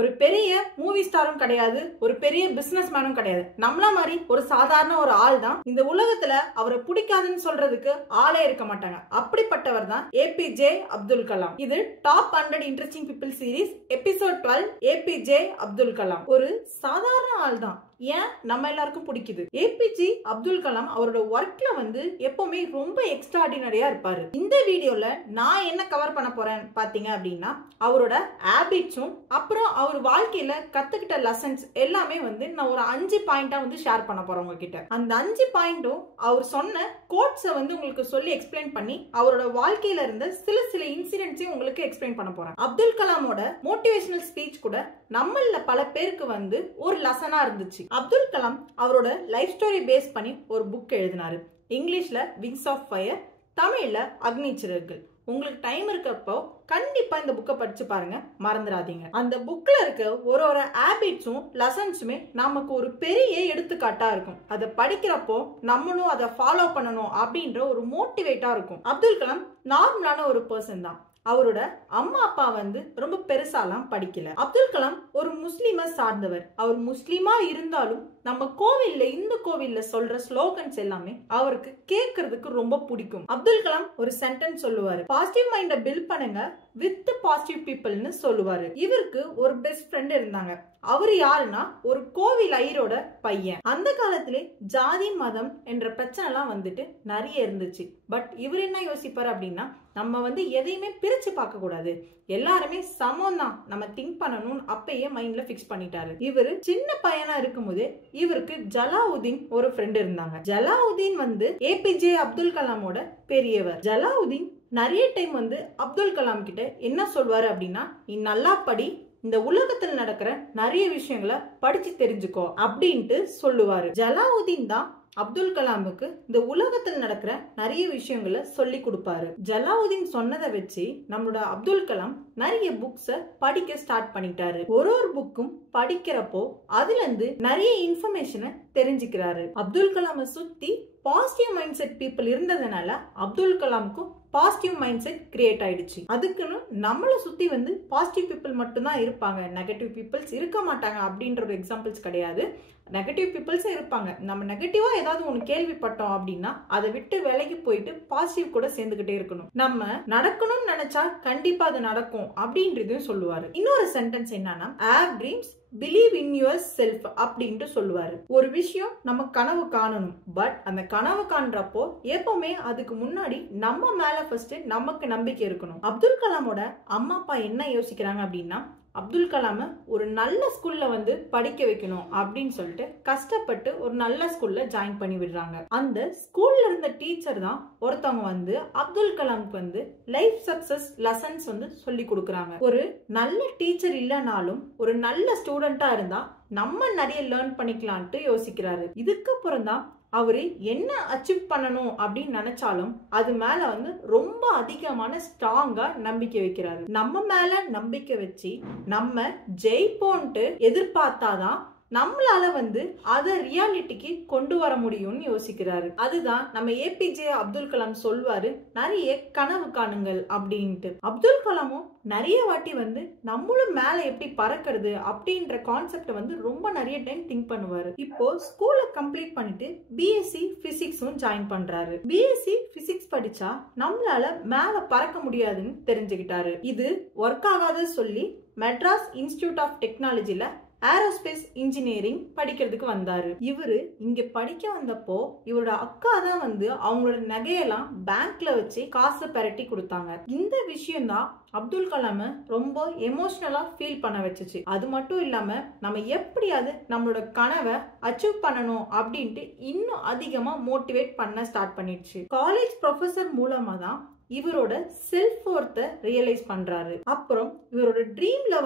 ஒரு பெரிய மூவி ஸ்டாரும் கிடையாது, ஒரு பெரிய பிசினஸ் மேனும் கிடையாது. நம்மள மாதிரி ஒரு சாதாரண ஒரு ஆள் தான். இந்த உலகத்துல அவரை பிடிக்காதுன்னு சொல்றதுக்கு ஆளே இருக்க மாட்டாங்க. அப்படிப்பட்டவர் தான் ஏபிஜே அப்துல் கலாம். இது top 100 interesting people series episode 12. APJ Abdul Kalam ஒரு சாதாரண ஆள் தான். ஏன் நம்ம எல்லாருக்கும் பிடிக்குது? ஏபிஜே அப்துல் கலாம் அவரோட ஒர்க்ல எப்பவுமே ரொம்ப எக்ஸ்ட்ராடினரியா இருப்பாரு. இந்த வீடியோல நான் என்ன கவர் பண்ண போறேன் பாத்தீங்க அப்படின்னா, அவரோட ஹேபிட்ஸும் அப்புறம் அவர் வாழ்க்கையில கத்துக்கிட்ட லெசன்ஸ் எல்லாமே நான் ஒரு 5 பாயிண்டா ஷேர் பண்ண போறேன் உங்ககிட்ட. அந்த 5 பாயிண்டும் அவர் சொன்ன கோட்ஸை உங்களுக்கு சொல்லி எக்ஸ்பிளைன் பண்ணி அவரோட வாழ்க்கையில இருந்த சில இன்சிடென்ட்ஸையும் உங்களுக்கு எக்ஸ்பிளைன் பண்ண போறேன். அப்துல் கலாமோட மோட்டிவேஷனல் ஸ்பீச் கூட நம்மள பல பேருக்கு ஒரு லெசனா இருந்துச்சு. அப்துல் கலாம் அவரோட லைஃப் ஸ்டோரி பேஸ் பண்ணி ஒரு புக் எழுதினாரு. இங்கிலீஷ்ல விங்ஸ் ஆஃப் ஃபயர், தமிழ்ல அக்னி சிறகுகள். உங்களுக்கு டைம் இருக்கப்போ கண்டிப்பா இந்த புக்கை படிச்சு பாருங்க, மறந்துடாதீங்க. அந்த புக்ல இருக்க ஒரு ஹேபிட்ஸும் லெசன்ஸுமே நமக்கு ஒரு பெரிய எடுத்துக்காட்டா இருக்கும். அதை படிக்கிறப்போ நம்மளும் அதை ஃபாலோ பண்ணணும் அப்படின்ற ஒரு மோட்டிவேட்டா இருக்கும். அப்துல் கலாம் நார்மலான ஒரு பர்சன் தான். அவரோட அம்மா அப்பா ரொம்ப பெருசாலாம் படிக்கல. அப்துல் கலாம் ஒரு முஸ்லிமை சார்ந்தவர். அவர் முஸ்லிமா இருந்தாலும் நம்ம கோவில்ல, இந்து கோவில்ல சொல்ற ஸ்லோகன்ஸ் எல்லாமே அவருக்கு கேட்கறதுக்கு ரொம்ப பிடிக்கும். அப்துல் கலாம் ஒரு சென்டென்ஸ் சொல்லுவாரு, பாசிட்டிவ் மைண்ட பில்ட் பண்ணுங்க வித் பாசிட்டிவ் பீப்புள்னு சொல்லுவாரு. இவருக்கு ஒரு பெஸ்ட் ஃப்ரெண்ட் இருந்தாங்க. அவரு யாருன்னா ஒரு கோவில் ஐயரோட பையன். அந்த காலத்திலே ஜாதி மதம் என்ற பிரச்சனை எல்லாம் நிறைய இருந்துச்சு. பட் இவர் என்ன யோசிப்பாரு அப்படின்னா, நம்ம எதையுமே பிரிச்சு பார்க்க கூடாது, எல்லாருமே சமம் தான் நம்ம திங்க் பண்ணணும்னு அப்பயே மைண்ட்ல பிக்ஸ் பண்ணிட்டாரு. இவரு சின்ன பையனா இருக்கும்போது இவருக்கு ஜலாவுதீன் ஒரு ஃப்ரெண்ட் இருந்தாங்க. ஜலாவுதீன் ஏபிஜே அப்துல் கலாமோட பெரியவர். ஜலாவுதீன் நிறைய டைம் அப்துல் கலாம் கிட்ட என்ன சொல்வாரு அப்படின்னா, நீ நல்லா படி, இந்த உலகத்தில் நடக்கிற நிறைய விஷயங்களை படிச்சு தெரிஞ்சுக்கோ அப்படின்ட்டு சொல்லுவாரு. ஜலாவுதீன் தான் அப்துல் கலாமுக்கு இந்த உலகத்தில் நடக்கிற நிறைய விஷயங்களை சொல்லி கொடுப்பாரு. ஜலாவுதீன் சொன்னதை வச்சு நம்மளோட அப்துல் கலாம் நிறைய புக்ஸ படிக்க ஸ்டார்ட் பண்ணிட்டாரு. ஒரு புக்கும் படிக்கிறப்போ அதுல இருந்து நிறைய இன்ஃபர்மேஷனை தெரிஞ்சுக்கிறாரு. அப்துல் கலாமை சுத்தி பாசிட்டிவ் மைண்ட் செட் பீப்புள் இருந்ததுனால அப்துல் கலாமுக்கும் பாசிட்டிவ் மைண்ட் செட் கிரியேட் ஆயிடுச்சு. அதுக்குன்னு நம்மளை சுத்தி பாசிட்டிவ் பீப்புள் மட்டும்தான் இருப்பாங்க, நெகட்டிவ் பீப்புள்ஸ் இருக்க மாட்டாங்க அப்படின்ற ஒரு எக்ஸாம்பிள்ஸ் கிடையாது. நெகட்டிவ் பீப்புள்ஸ் இருப்பாங்க. நம்ம நெகட்டிவா ஏதாவது ஒண்ணு கேள்விப்பட்டோம் அப்படின்னா அதை விட்டு விலகி போயிட்டு பாசிட்டிவ் கூட சேர்ந்துகிட்டே இருக்கணும். நம்ம நடக்கணும்னு நினைச்சா கண்டிப்பா அது நடக்கும் அப்படின்றதையும் சொல்லுவாரு. இன்னொரு சென்டென்ஸ் என்னன்னா, have dreams, believe in your self அப்படின்ட்டு சொல்லுவாரு. ஒரு விஷயம் நம்ம கனவு காணணும், பட் அந்த கனவு காண்றப்போ எப்பவுமே அதுக்கு முன்னாடி நம்ம மேல ஃபர்ஸ்ட் நமக்கு நம்பிக்கை இருக்கணும். அப்துல் கலாமோட அம்மா அப்பா என்ன யோசிக்கிறாங்க அப்படின்னா, அப்துல் கலாம ஒரு நல்ல ஸ்கூல்ல படிக்க வைக்கணும் அப்படின்னு சொல்லிட்டு கஷ்டப்பட்டு ஒரு நல்ல ஸ்கூல்ல ஜாயின் பண்ணி விடுறாங்க. அந்த ஸ்கூல்ல இருந்த டீச்சர் தான் ஒருத்தவங்க அப்துல் கலாமுக்கு லைஃப் சக்சஸ் லெசன்ஸ் சொல்லி கொடுக்கறாங்க. ஒரு நல்ல டீச்சர் இல்லைனாலும் ஒரு நல்ல ஸ்டூடெண்டா இருந்தா நம்ம நிறைய லேர்ன் பண்ணிக்கலான்ட்டு யோசிக்கிறாரு. இதுக்கப்புறம் தான் அவரு என்ன அச்சீவ் பண்ணணும் அப்படின்னு நினைச்சாலும் அது மேல ரொம்ப அதிகமான ஸ்ட்ராங்கா நம்பிக்கை வைக்கிறாரு. நம்ம மேல நம்பிக்கை வச்சு நம்ம ஜெயிப்போன்ட்டு எதிர்பார்த்தாதான் நம்மளால அத ரியாலிட்டிக்கு கொண்டு வர முடியும்னு யோசிக்கிறாரு. அதுதான் நம்ம ஏபிஜே அப்துல் கலாம் சொல்வாரு, நிறைய கனவு காணுங்கள் அப்படின்ட்டு. அப்துல் கலாமும் நிறைய வாட்டி நம்மளும் மேல எப்படி பறக்கிறது அப்படின்ற கான்செப்ட் ரொம்ப நிறைய டைம் திங்க் பண்ணுவாரு. இப்போ ஸ்கூல்ல கம்ப்ளீட் பண்ணிட்டு பிஎஸ்சி பிசிக்ஸும் ஜாயின் பண்றாரு. பிஎஸ்சி பிசிக்ஸ் படிச்சா நம்மளால மேல பறக்க முடியாதுன்னு தெரிஞ்சுக்கிட்டாரு. இது ஒர்க் ஆகாத சொல்லி மெட்ராஸ் இன்ஸ்டிடியூட் ஆஃப் டெக்னாலஜில ஏரோஸ்பேஸ் இன்ஜினியரிங் படிக்கிறதுக்கு வந்தாரு. இவரு இங்க படிக்க வந்தப்போ இவரோட அக்கா தான் அவங்களோட நகையெல்லாம் பேங்க்ல வச்சு காசு பெரட்டி கொடுத்தாங்க. இந்த விஷயம் தான் அப்துல் கலாம் ரொம்ப எமோஷனலா ஃபீல் பண்ண வச்சுச்சு. அது மட்டும் இல்லாம நம்ம எப்படியாவது நம்மளோட கனவை அச்சீவ் பண்ணணும் அப்படின்ட்டு இன்னும் அதிகமா மோட்டிவேட் பண்ண ஸ்டார்ட் பண்ணிடுச்சு. காலேஜ் ப்ரொஃபசர் மூலமா தான் இவரோட செல்ஃப் ஒர்த்தை ரியலைஸ் பண்றாரு. அப்புறம் இவரோட ட்ரீம்ல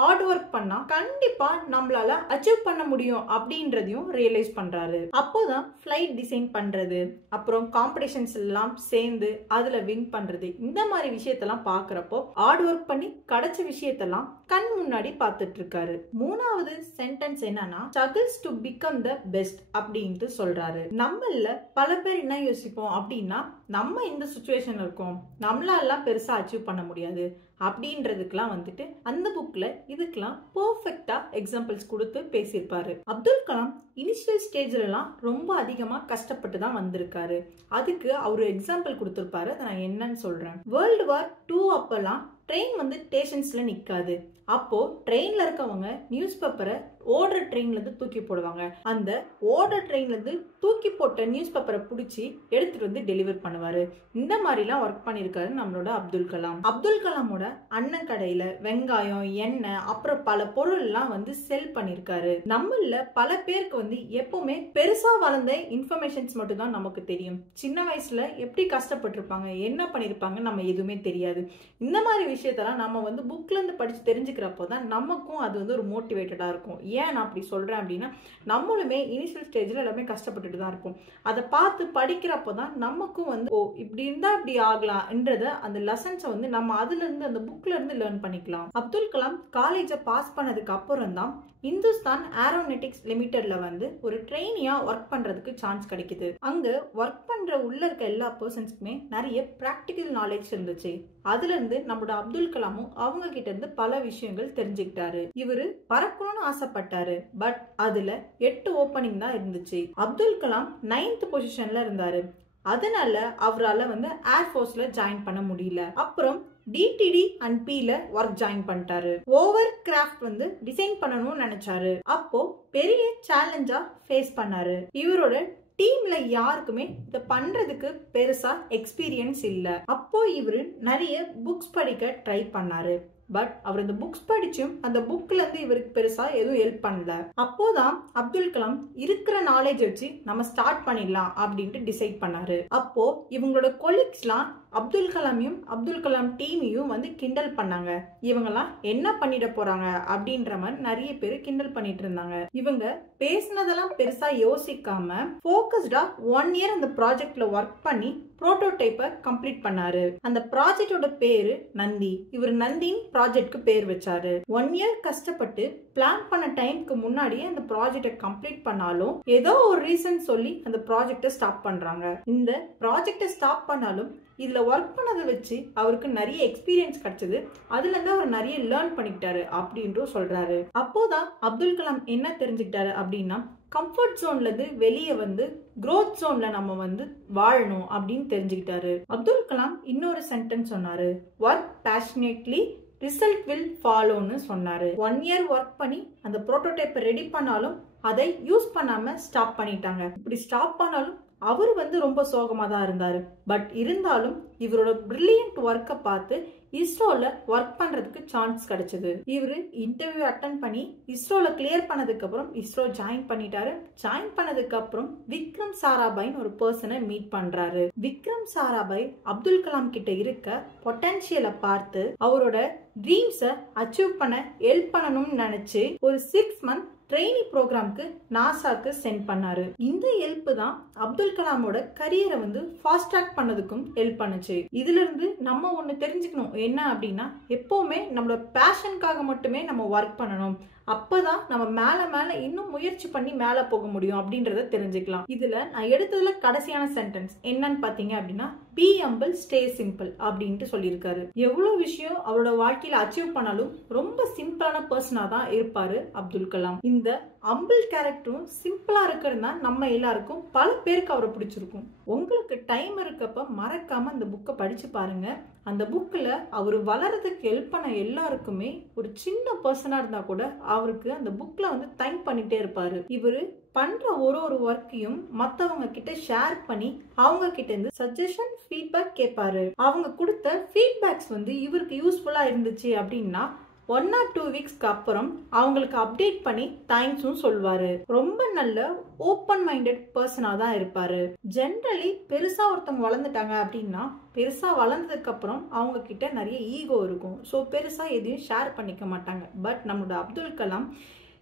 ஹார்ட் ஒர்க் பண்ணா கண்டிப்பா நம்மளால அச்சீவ் பண்ண முடியும் அப்படின்றதையும் ரியலைஸ் பண்றாரு. அப்போதான் ஃபிளைட் டிசைன் பண்றது, அப்புறம் காம்படிஷன்ஸ் எல்லாம் சேர்ந்து அதுல வின் பண்றது, இந்த மாதிரி விஷயத்தெல்லாம் பாக்குறப்போ ஹார்ட் ஒர்க் பண்ணி கிடைச்ச விஷயத்தெல்லாம் கண் முன்னாடி பார்த்துட்டு இருக்காரு. மூணாவது சென்டென்ஸ் என்னன்னா struggles to become the best அப்படின்ட்டு சொல்றாரு. நம்மள பல பேர் என்ன யோசிப்போம் அப்படின்னா, நம்ம இந்த சிச்சுவேஷன்ல இருக்கோம், நம்மளால பெருசா அச்சீவ் பண்ண முடியாது அப்படின்றதுக்கெல்லாம் வந்துட்டு அந்த புக்ல இதுக்கெல்லாம் பெர்ஃபெக்ட்டா எக்ஸாம்பிள்ஸ் கொடுத்து பேசியிருப்பாரு. அப்துல் கலாம் இனிஷியல் ஸ்டேஜ்ல எல்லாம் ரொம்ப அதிகமா கஷ்டப்பட்டு தான் வந்திருக்காரு. அதுக்கு அவரு எக்ஸாம்பிள் கொடுத்திருப்பாரு. அதை நான் என்னன்னு சொல்றேன். வேர்ல்டு வார் 2 அப்பெல்லாம் ட்ரெயின் வந்து ஸ்டேஷன்ஸ்ல நிக்காது. அப்போ ட்ரெயின்ல இருக்கவங்க நியூஸ் பேப்பரை ஓடுற ட்ரெயின்ல இருந்து தூக்கி போடுவாங்க. அந்த ஓடுற ட்ரெயின்ல இருந்து தூக்கி போட்ட நியூஸ் பேப்பரை பிடிச்சி எடுத்துட்டு வந்து டெலிவர் பண்ணுவாரு. இந்த மாதிரி எல்லாம் ஒர்க் பண்ணிருக்காரு நம்மளோட அப்துல் கலாம். அப்துல் கலாமோட அண்ணன் கடையில வெங்காயம், எண்ணெய், அப்புறம் பல பொருள் எல்லாம் வந்து செல் பண்ணிருக்காரு. நம்மள பல பேருக்கு வந்து எப்பவுமே பெருசா வளர்ந்த இன்ஃபர்மேஷன்ஸ் மட்டும் தான் நமக்கு தெரியும். சின்ன வயசுல எப்படி கஷ்டப்பட்டிருப்பாங்க, என்ன பண்ணிருப்பாங்க நம்ம எதுவுமே தெரியாது. இந்த மாதிரி விஷயத்தெல்லாம் நம்ம வந்து புக்ல இருந்து படிச்சு தெரிஞ்சுக்கிறப்போ தான் நமக்கும் அது வந்து ஒரு மோட்டிவேட்டடா இருக்கும். ஏன் நான் அப்படி சொல்றேன் அப்படின்னா, நம்மளுமே இனிஷியல் ஸ்டேஜ்ல எல்லாமே கஷ்டப்பட்டுட்டு தான் இருப்போம். அதை பார்த்து படிக்கிறப்போ தான் நமக்கும் வந்து ஓ இப்படி இருந்தா இப்படி ஆகலாம்ன்றத அந்த லெசன்ஸை வந்து நம்ம அதுல இருந்து அந்த புக்ல இருந்து லேர்ன் பண்ணிக்கலாம். அப்துல் கலாம் காலேஜை பாஸ் பண்ணதுக்கு அப்புறம் தான் இந்துஸ்தான் ஏரோநாட்டிக்ஸ் லிமிடெட்ல வந்து ஒரு ட்ரெயினியா ஒர்க் பண்றதுக்கு சான்ஸ் கிடைக்குது. அங்க ஒர்க் பண்ற உள்ள இருக்க எல்லா பர்சன்ஸ்க்குமே நிறைய பிராக்டிக்கல் நாலேஜ் இருந்துச்சு. அதுல இருந்து நம்மளோட அப்துல் கலாமும் அவங்க கிட்ட இருந்து பல விஷயங்கள் தெரிஞ்சுக்கிட்டாரு. இவரு பறக்கணும்னு ஆசைப்பட்டாரு. பட் அதுல 8 ஓப்பனிங் தான் இருந்துச்சு. அப்துல் கலாம் 9th பொசிஷன்ல இருந்தாரு. அதனால அவரால் வந்து ஏர்ஃபோர்ஸ்ல ஜாயின் பண்ண முடியல. அப்புறம் டிடிடி அண்ட் பில ஒர்க் ஜாயின் பண்ணிட்டாரு. ஓவர் கிராஃப்ட் வந்து டிசைன் பண்ணணும்னு நினைச்சாரு. அப்போ பெரிய சேலஞ்சா ஃபேஸ் பண்ணாரு. இவரோட டீம்ல யாருக்குமே இத பண்றதுக்கு பெருசா எக்ஸ்பீரியன்ஸ் இல்ல. அப்போ இவரு நிறைய புக்ஸ் படிக்க ட்ரை பண்ணாரு. பட் அவர் இந்த புக்ஸ் படிச்சும் அந்த புக்ல இருந்து இவருக்கு பெருசா எதுவும் ஹெல்ப் பண்ணல. அப்போதான் அப்துல் கலாம் இருக்கிற நாலேஜ் வச்சு நம்ம ஸ்டார்ட் பண்ணிடலாம் அப்படின்ட்டு டிசைட் பண்ணாரு. அப்போ இவங்களோட கொலீக்ஸ்லாம் அப்துல் கலாமையும் அப்துல் கலாம் டீமையும் வந்து கிண்டல் பண்ணாங்க. இவங்கெல்லாம் என்ன பண்ணிட போறாங்க அப்படின்ற மாதிரி நிறைய பேர் கிண்டல் பண்ணிட்டு இருந்தாங்க. இவங்க பேசினதெல்லாம் பெருசா யோசிக்காம போக்கஸ்டா 1 இயர் அந்த ப்ராஜெக்ட்ல ஒர்க் பண்ணி புரோட்டோடைப்பை கம்ப்ளீட் பண்ணாரு. அந்த ப்ராஜெக்டோட பேரு நந்தி. இவர் நந்தின் ப்ராஜெக்ட்க்கு பேர் வச்சாரு. 1 இயர் கஷ்டப்பட்டு பிளான் பண்ண டைம்க்கு முன்னாடியே அந்த ப்ராஜெக்டை கம்ப்ளீட் பண்ணாலும் ஏதோ ஒரு ரீசன் சொல்லி அந்த ப்ராஜெக்டை ஸ்டாப் பண்றாங்க. இந்த ப்ராஜெக்டை ஸ்டாப் பண்ணாலும் இதுல ஒர்க் பண்ணதை வச்சு அவருக்கு நிறைய எக்ஸ்பீரியன்ஸ் கிடைச்சது. அதுல இருந்து அவர் நிறைய லேர்ன் பண்ணிக்கிட்டாரு அப்படின்ட்டு சொல்றாரு. அப்போதான் அப்துல் கலாம் என்ன தெரிஞ்சுக்கிட்டாரு அப்படின்னா, கம்ஃபர்ட் ஜோன்ல இருந்து வெளியே வந்து growth ஜோன்ல நம்ம வந்து வாழணும் அப்படின்னு தெரிஞ்சுக்கிட்டாரு. அப்துல் கலாம் இன்னொரு சென்டென்ஸ் சொன்னாரு, ஒர்க் பேஷனேட்லி ரிசல்ட் வில் ஃபாலோன்னு சொன்னாரு. 1 இயர் ஒர்க் பண்ணி அந்த புரோட்டோடைப்பை ரெடி பண்ணாலும் அதை யூஸ் பண்ணாம ஸ்டாப் பண்ணிட்டாங்க. இப்படி ஸ்டாப் பண்ணாலும் அவர் வந்து ரொம்ப சோகமா தான் இருந்தாரு. பட் இருந்தாலும் இவரோட பிரில்லியன்ட் ஒர்க்கை பார்த்து இஸ்ரோல ஒர்க் பண்றதுக்கு சான்ஸ் கிடைச்சது. இவரு இன்டர்வியூ அட்டன் பண்ணி இஸ்ரோல கிளியர் பண்ணதுக்கு அப்புறம் இஸ்ரோ ஜாயின் பண்ணிட்டாரு. ஜாயின் பண்ணதுக்கு அப்புறம் விக்ரம் சாராபாய்னு ஒரு பர்சனை மீட் பண்றாரு. விக்ரம் சாராபாய் அப்துல் கலாம் கிட்ட இருக்க பொட்டன்ஷியலை பார்த்து அவரோட ட்ரீம்ஸை அச்சீவ் பண்ண ஹெல்ப் பண்ணணும்னு நினைச்சு ஒரு 6 மந்த் ட்ரெயினி ப்ரோக்ராம்க்கு நாசாக்கு சென்ட் பண்ணாரு. இந்த ஹெல்ப் தான் அப்துல் கலாமோட கரியரை வந்து ஃபாஸ்ட் ட்ராக் பண்ணதுக்கும் ஹெல்ப் பண்ணுச்சு. இதுல இருந்து நம்ம ஒண்ணு தெரிஞ்சுக்கணும் என்ன அப்படின்னா, எப்பவுமே நம்மளோட பேஷனுக்காக மட்டுமே நம்ம ஒர்க் பண்ணணும். அப்பதான் நம்ம மேல மேல இன்னும் முயற்சி பண்ணி மேல போக முடியும் அப்படின்றத தெரிஞ்சுக்கலாம். இதுல நான் எடுத்ததுல கடைசியான சென்டென்ஸ் என்னன்னு பாத்தீங்க அப்படின்னா, பி ஹம்பிள் ஸ்டே சிம்பிள் அப்படின்ட்டு சொல்லியிருக்காரு. எவ்வளவு விஷயம் அவரோட வாழ்க்கையில அச்சீவ் பண்ணாலும் ரொம்ப சிம்பிளான பர்சனா தான் இருப்பாரு அப்துல் கலாம். இந்த ஹம்பிள் கேரக்டரும் சிம்பிளா இருக்கிறது தான் நம்ம எல்லாருக்கும் பல பேருக்கு அவரை பிடிச்சிருக்கும். உங்களுக்கு டைம் இருக்கப்ப மறக்காம அந்த புக்கை படிச்சு பாருங்க. அந்த புக்ல அவர் வளர்றதுக்கு ஹெல்ப் பண்ண எல்லாருக்குமே ஒரு சின்ன பர்சனா இருந்தா கூட அவருக்கு அந்த புக்ல வந்து தேங்க் பண்ணிட்டே இருப்பாரு. இவரு பண்ற ஒரு ஒர்க்கையும் மத்தவங்க கிட்ட ஷேர் பண்ணி அவங்க கிட்ட இருந்து சஜஷன் ஃபீட்பேக் கேட்பாரு. அவங்க கொடுத்த ஃபீட்பேக்ஸ் வந்து இவருக்கு யூஸ்ஃபுல்லா இருந்துச்சு அப்படின்னா 1 or 2 வீக்ஸ்க்கு அப்புறம் அவங்களுக்கு அப்டேட் பண்ணி தேங்க்ஸும் சொல்வாரு. ரொம்ப நல்ல ஓப்பன் மைண்டட் பர்சனா தான் இருப்பாரு. ஜென்ரலி பெருசா ஒருத்தவங்க வளர்ந்துட்டாங்க அப்படின்னா பெருசா வளர்ந்ததுக்கு அப்புறம் அவங்க கிட்ட நிறைய ஈகோ இருக்கும். ஸோ பெருசா எதையும் ஷேர் பண்ணிக்க மாட்டாங்க. பட் நம்மளோட அப்துல் கலாம்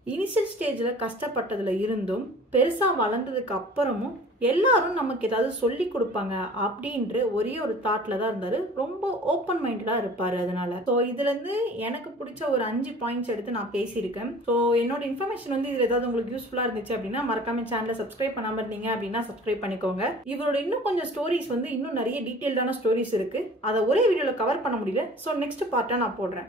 இனிஷியல் ஸ்டேஜ்ல கஷ்டப்பட்டதுல இருந்தும் பெருசா வளர்ந்ததுக்கு அப்புறமும் எல்லாரும் நமக்கு ஏதாவது சொல்லி கொடுப்பாங்க அப்படின்ற ஒரே ஒரு தாட்ல தான் இருந்தாரு. ரொம்ப ஓப்பன் மைண்டடா இருப்பாரு. அதனால ஸோ இதுல இருந்து எனக்கு பிடிச்ச ஒரு 5 பாயிண்ட்ஸ் எடுத்து நான் பேசியிருக்கேன். ஸோ என்னோட இன்ஃபர்மேஷன் வந்து இதுல ஏதாவது உங்களுக்கு யூஸ்ஃபுல்லா இருந்துச்சு அப்படின்னா மறக்காம சேனலை சப்ஸ்கிரைப் பண்ணாம இருந்தீங்க அப்படின்னா சப்ஸ்கிரைப் பண்ணிக்கோங்க. இவரோட இன்னும் கொஞ்சம் ஸ்டோரிஸ் வந்து இன்னும் நிறைய டீடைல்டான ஸ்டோரிஸ் இருக்கு. அதை ஒரே வீடியோல கவர் பண்ண முடியல. ஸோ நெக்ஸ்ட் பார்ட்டா நான் போடுறேன்.